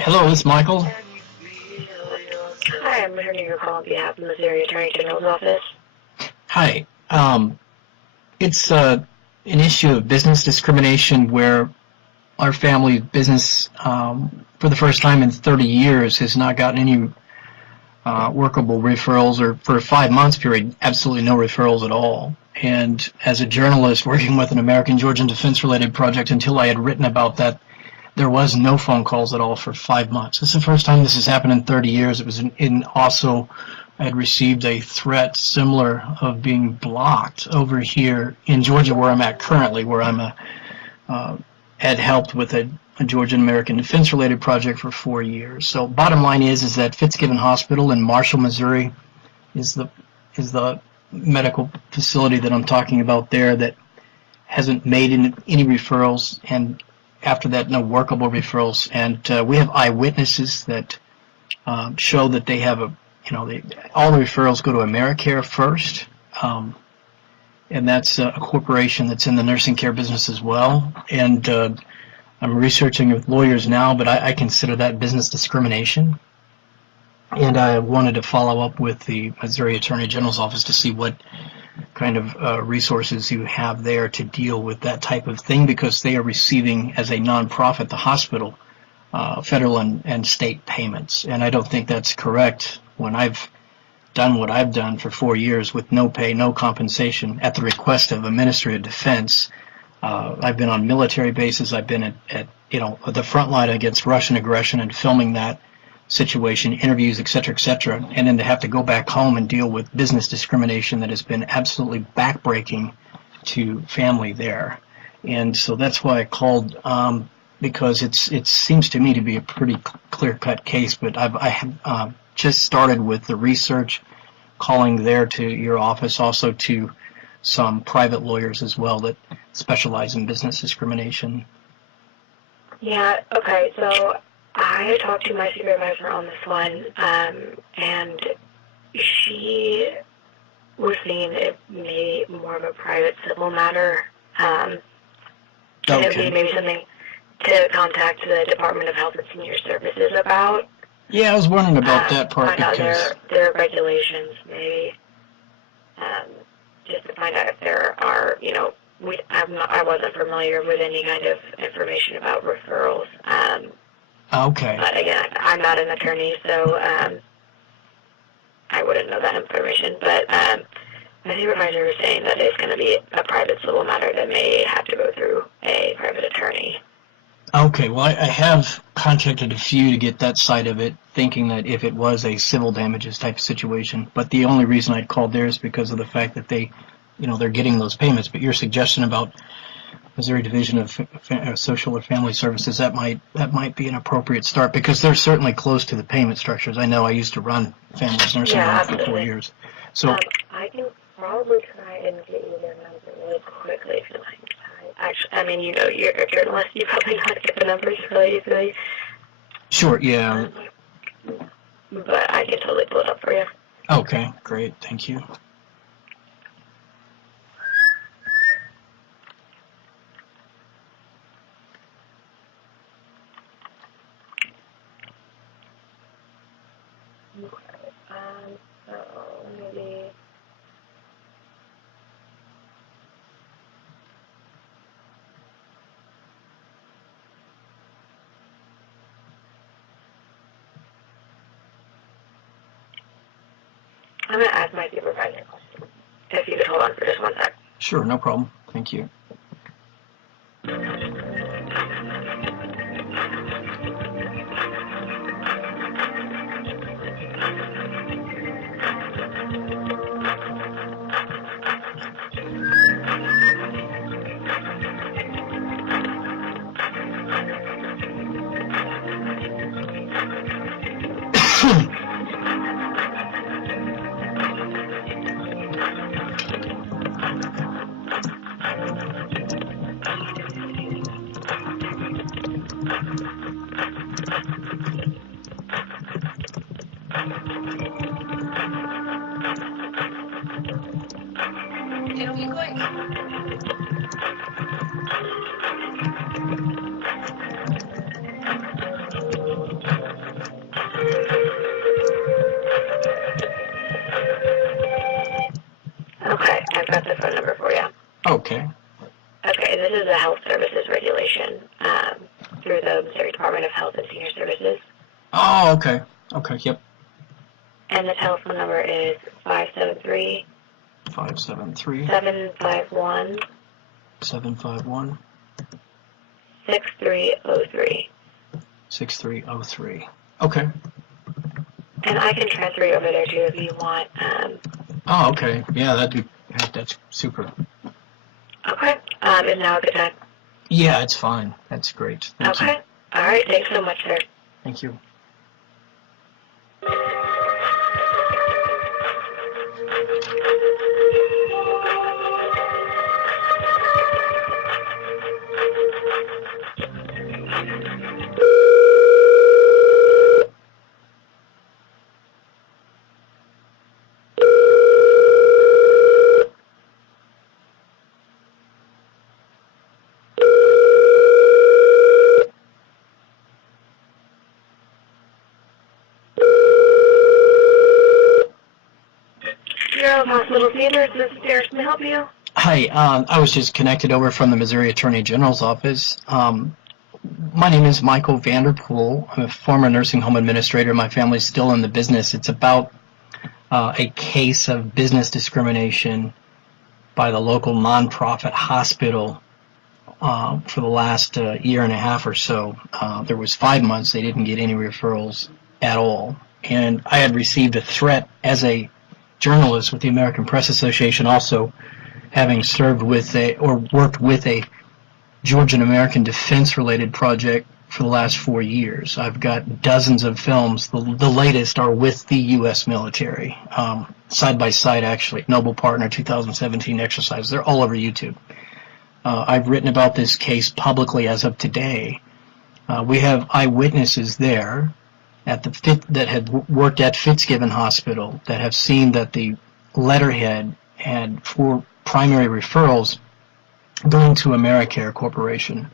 Hello, this is Michael. Hi, I'm returning your call on behalf of the Missouri Attorney General's office. Hi. It's an issue of business discrimination where our family business, for the first time in 30 years, has not gotten any workable referrals, or for a 5 months period, absolutely no referrals at all. And as a journalist working with an American Georgian defense-related project, until I had written about that, there was no phone calls at all for 5 months. This is the first time this has happened in 30 years. It was also, I had received a threat similar of being blocked over here in Georgia, where I'm at currently, where I'm had helped with a Georgian American defense related project for 4 years. So bottom line is that Fitzgibbon Hospital in Marshall, Missouri is the medical facility that I'm talking about there, that hasn't made any referrals, and after that, no workable referrals. And we have eyewitnesses that show that they have all the referrals go to Americare first, and that's a corporation that's in the nursing care business as well. And I'm researching with lawyers now, but I consider that business discrimination. And I wanted to follow up with the Missouri Attorney General's office to see what kind of resources you have there to deal with that type of thing, because they are receiving, as a nonprofit, the hospital, federal and state payments. And I don't think that's correct when I've done what I've done for 4 years with no pay, no compensation, at the request of a Ministry of Defense. I've been on military bases. I've been at the front line against Russian aggression and filming that situation, interviews, et cetera, and then to have to go back home and deal with business discrimination that has been absolutely backbreaking to family there. And so that's why I called, because it seems to me to be a pretty clear-cut case. But I have just started with the research, calling there to your office, also to some private lawyers as well that specialize in business discrimination. Yeah, okay, so I talked to my supervisor on this one, and she was saying it may be more of a private civil matter, and it would be maybe something to contact the Department of Health and Senior Services about. Yeah, I was wondering about that part, find out their regulations, maybe, just to find out if there are, I wasn't familiar with any kind of information about referrals. Okay. But again, I'm not an attorney, so I wouldn't know that information. But my supervisor was saying that it's going to be a private civil matter that may have to go through a private attorney. Okay, well, I have contacted a few to get that side of it, thinking that if it was a civil damages type of situation. But the only reason I'd called there is because of the fact that they're getting those payments. But your suggestion about Missouri Division of Social or Family Services, that might be an appropriate start, because they're certainly close to the payment structures. I know I used to run families nursing homes for 4 years. So I can probably try and get you their number really quickly if you like. Actually, I mean, you're a journalist, you probably know how to get the numbers really easily. Sure, yeah. But I can totally pull it up for you. Okay, great, thank you. So maybe. I'm going to ask my supervisor if you could hold on for just 1 sec. Sure, no problem. Thank you. It'll be quick. Okay, I've got the phone number for you. Okay. Okay, this is a health services regulation through the Missouri Department of Health and Senior Services. Oh, okay. Okay, yep. And the telephone number is 573 573 751 751 6303. 6303. Okay. And I can transfer you over there too if you want. Oh, okay. Yeah, that's super. Okay, is now a good time? Yeah, it's fine. That's great. Thank you. Okay, all right, thanks so much, sir. Thank you. Bureau of Hospital Standards, this is Derek. Can I help you? Hi, I was just connected over from the Missouri Attorney General's office. My name is Michael Vanderpool. I'm a former nursing home administrator. My family's still in the business. It's about a case of business discrimination by the local nonprofit hospital for the last year and a half or so. There was 5 months they didn't get any referrals at all. And I had received a threat as a journalist with the American Press Association, also having served with or worked with a Georgian American defense-related project for the last 4 years. I've got dozens of films. The latest are with the U.S. military, side by side, actually. Noble Partner 2017 exercise. They're all over YouTube. I've written about this case publicly as of today. We have eyewitnesses there at that had worked at Fitzgibbon Hospital that have seen that the letterhead had 4 primary referrals going to AmeriCare Corporation.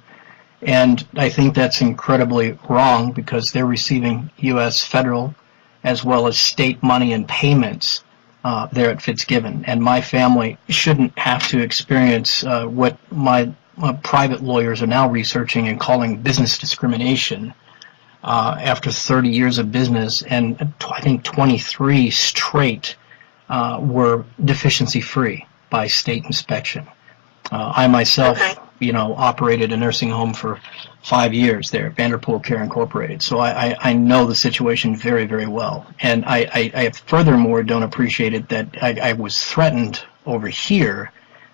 And I think that's incredibly wrong because they're receiving U.S. federal as well as state money and payments there at Fitzgibbon. And my family shouldn't have to experience what my private lawyers are now researching and calling business discrimination after 30 years of business. And I think 23 straight were deficiency-free by state inspection. I myself, operated a nursing home for 5 years there, Vanderpool Care Incorporated. So I know the situation very, very well. And I furthermore don't appreciate it that I was threatened over here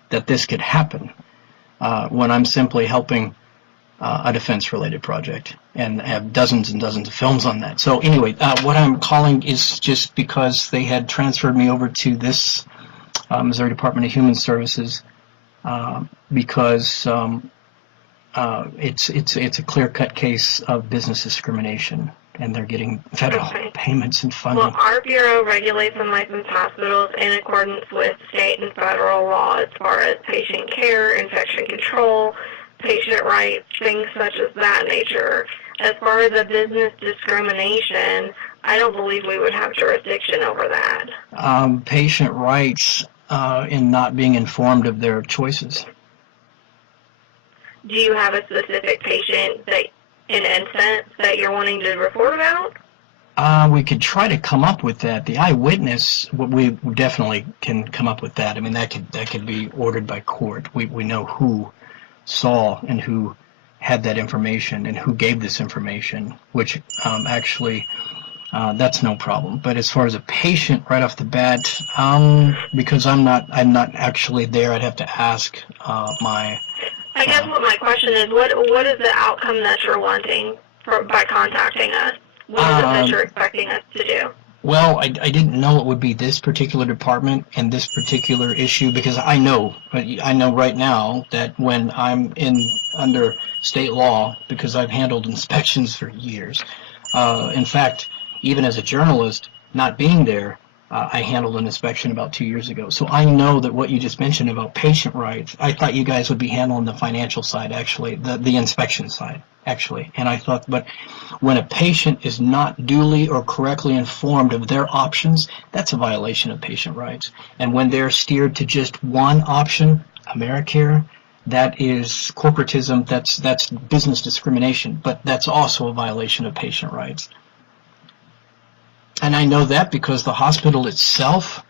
that this could happen when I'm simply helping a defense-related project and have dozens and dozens of films on that. So anyway, what I'm calling is just because they had transferred me over to this Missouri Department of Human Services because it's a clear-cut case of business discrimination, and they're getting federal payments and funding. Well, our bureau regulates and licenses hospitals in accordance with state and federal law as far as patient care, infection control, patient rights, things such as that nature. As far as the business discrimination, I don't believe we would have jurisdiction over that. Patient rights in not being informed of their choices. Do you have a specific patient that, in instance, that you're wanting to report about? We could try to come up with that. The eyewitness, we definitely can come up with that. I mean, that could be ordered by court. We know who saw and who had that information and who gave this information, which actually that's no problem. But as far as a patient right off the bat, because I'm not actually there, I'd have to ask my. I guess what my question is, what is the outcome that you're wanting by contacting us? What is it that you're expecting us to do? Well, I didn't know it would be this particular department and this particular issue, because I know right now that when I'm under state law, because I've handled inspections for years. In fact, even as a journalist, not being there, I handled an inspection about 2 years ago. So I know that what you just mentioned about patient rights, I thought you guys would be handling the financial side, actually, the inspection side, actually. And I thought, but when a patient is not duly or correctly informed of their options, that's a violation of patient rights. And when they're steered to just one option, Americare, that is corporatism, that's business discrimination, but that's also a violation of patient rights. And I know that because the hospital itself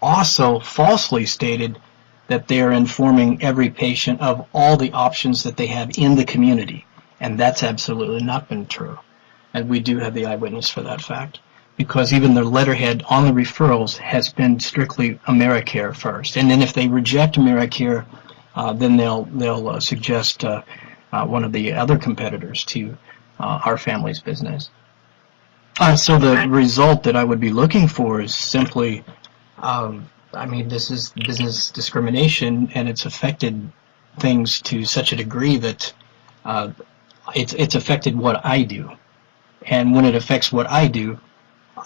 also falsely stated that they are informing every patient of all the options that they have in the community. And that's absolutely not been true. And we do have the eyewitness for that fact. Because even their letterhead on the referrals has been strictly Americare first. And then if they reject Americare, then they'll suggest one of the other competitors to our family's business. So the result that I would be looking for is simply, I mean, this is business discrimination, and it's affected things to such a degree that it's affected what I do. And when it affects what I do,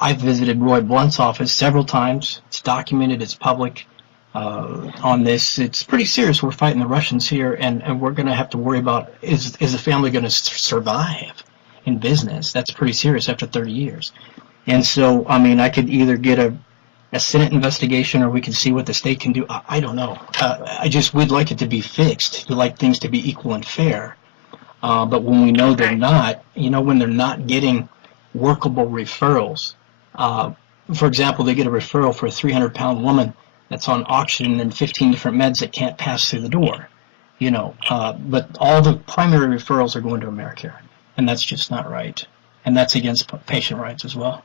I've visited Roy Blunt's office several times. It's documented, it's public on this. It's pretty serious. We're fighting the Russians here, and we're going to have to worry about, is the family going to survive in business? That's pretty serious after 30 years. And so, I mean, I could either get a Senate investigation, or we can see what the state can do. I don't know. We'd like it to be fixed. We'd like things to be equal and fair. But when we know they're not, when they're not getting workable referrals, for example, they get a referral for a 300-pound woman that's on oxygen and 15 different meds that can't pass through the door, but all the primary referrals are going to Americare. And that's just not right. And that's against patient rights as well,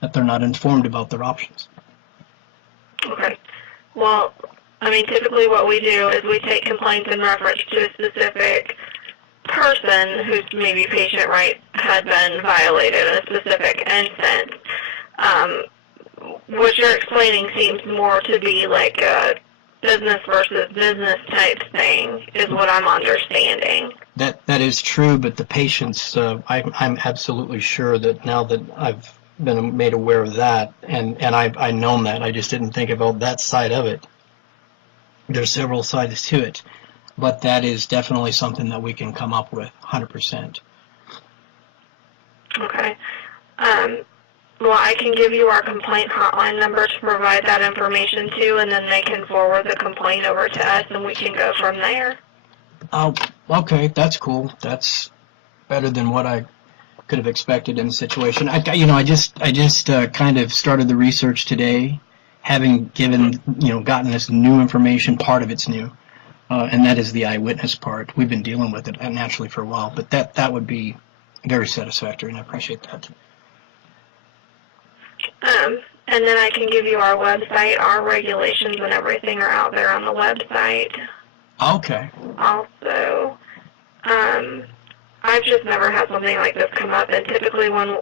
that they're not informed about their options. Okay. Well, I mean, typically what we do is we take complaints in reference to a specific person whose maybe patient right had been violated in a specific instance. What you're explaining seems more to be like a business versus business type thing, is what I'm understanding. That is true, but the patients, I'm absolutely sure that now that I've been made aware of that, and I've known that, I just didn't think about that side of it. There's several sides to it, but that is definitely something that we can come up with, 100%. Okay. Well, I can give you our complaint hotline number to provide that information to, and then they can forward the complaint over to us, and we can go from there. Oh, okay, that's cool. That's better than what I could have expected in the situation. I just kind of started the research today, having gotten this new information. Part of it's new, and that is the eyewitness part. We've been dealing with it naturally for a while, but that would be very satisfactory, and I appreciate that. And then I can give you our website. Our regulations and everything are out there on the website. Okay. Also, I've just never had something like this come up, and typically when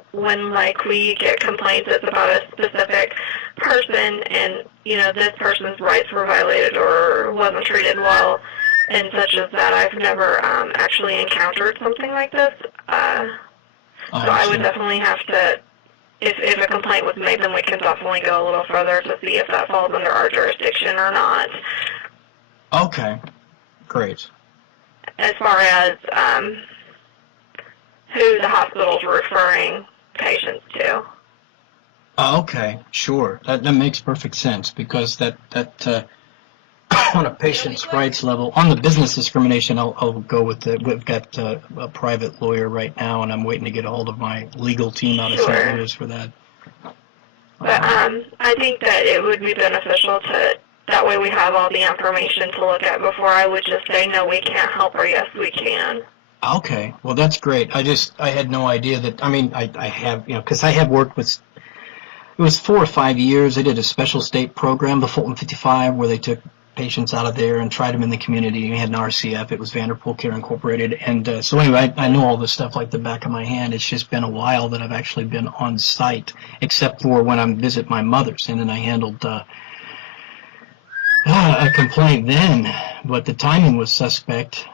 we get complaints, it's about a specific person, and this person's rights were violated or wasn't treated well, and such as that. I've never actually encountered something like this. So I would definitely have to. If a complaint was made, then we can definitely go a little further to see if that falls under our jurisdiction or not. Okay, great. As far as who the hospital's referring patients to. Okay, sure. That makes perfect sense, because that on a patient's rights level, on the business discrimination, I'll go with we've got a private lawyer right now, and I'm waiting to get a hold of my legal team out of St. Louis for that. But I think that it would be beneficial that way we have all the information to look at before I would just say, no, we can't help, or yes, we can. Okay, well, that's great. I had no idea that, I have, because I have worked with, it was 4 or 5 years, I did a special state program, the Fulton 55, where they took patients out of there and tried them in the community. We had an RCF. It was Vanderpool Care Incorporated. And so anyway, I know all this stuff like the back of my hand. It's just been a while that I've actually been on site, except for when I visit my mother's. And then I handled a complaint then, but the timing was suspect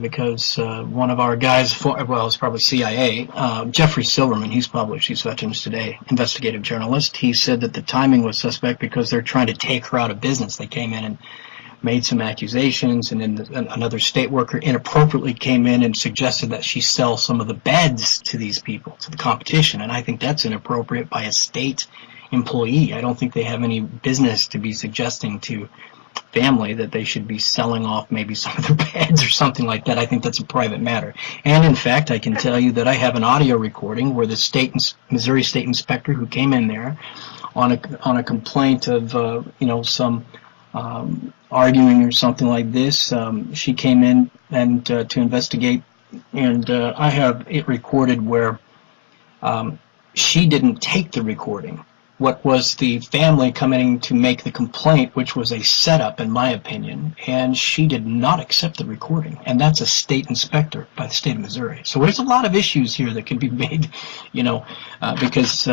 because one of our guys, well, it's probably CIA, Jeffrey Silverman, he's Veterans Today, investigative journalist. He said that the timing was suspect because they're trying to take her out of business. They came in and made some accusations, and then another state worker inappropriately came in and suggested that she sell some of the beds to these people, to the competition, and I think that's inappropriate by a state employee. I don't think they have any business to be suggesting to family that they should be selling off maybe some of their beds or something like that. I think that's a private matter. And in fact, I can tell you that I have an audio recording where the Missouri State Inspector who came in there on a complaint of some arguing or something like this, she came in and to investigate, and I have it recorded where she didn't take the recording. What was the family coming to make the complaint, which was a setup, in my opinion, and she did not accept the recording, and that's a state inspector by the state of Missouri. So there's a lot of issues here that can be made, because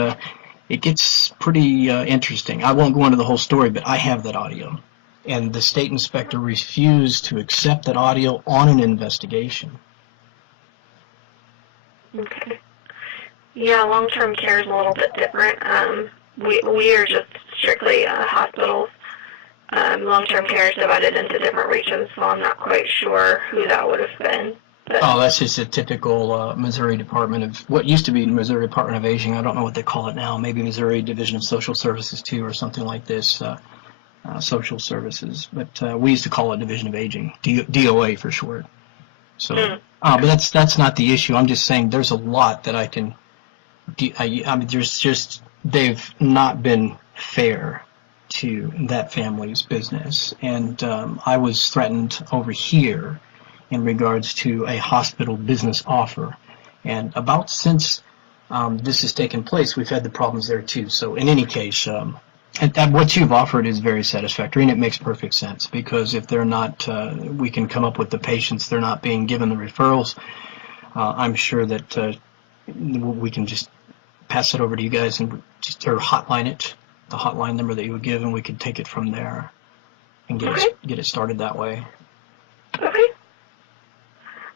it gets pretty interesting. I won't go into the whole story, but I have that audio, and the state inspector refused to accept that audio on an investigation. Okay. Yeah, long-term care is a little bit different. We are just strictly hospitals. Long-term care is divided into different regions, so I'm not quite sure who that would have been. But Oh, that's just a typical Missouri Department of, what used to be Missouri Department of Aging. I don't know what they call it now. Maybe Missouri Division of Social Services too, or something like this, social services. But we used to call it Division of Aging, DOA for short. So, but that's not the issue. I'm just saying there's a lot that I can. I mean, there's just, they've not been fair to that family's business, and I was threatened over here in regards to a hospital business offer, and about since this has taken place, we've had the problems there too. So in any case, and what you've offered is very satisfactory, and it makes perfect sense, because if they're not, we can come up with the patients, they're not being given the referrals, I'm sure that we can just pass it over to you guys and just, or hotline it, the hotline number that you would give, and we could take it from there and get it started that way. okay.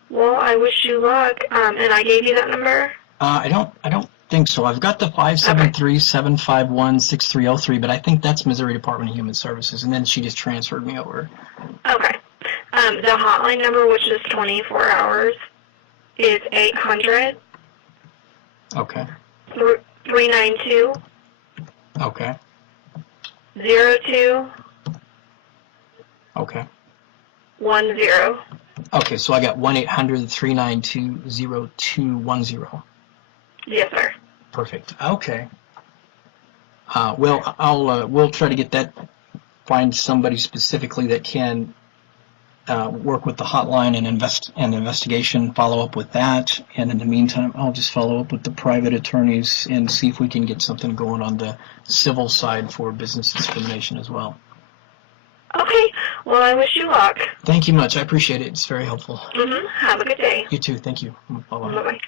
Well, I wish you luck. And I gave you that number. I don't think so. I've got the 573-751-6303, but I think that's Missouri Department of Human Services, and then she just transferred me over. Okay. The hotline number, which is 24 hours, is 800. Okay. 392 Okay. 02 Okay. 10. Okay, so I got 1-800-392-0210. Yes, sir. Perfect. Okay. Well, we'll try to get that, find somebody specifically that can work with the hotline and investigation, follow up with that, and in the meantime, I'll just follow up with the private attorneys and see if we can get something going on the civil side for business discrimination as well. Okay. Well, I wish you luck. Thank you much. I appreciate it. It's very helpful. Have a good day. You too. Thank you. Bye-bye. Bye-bye.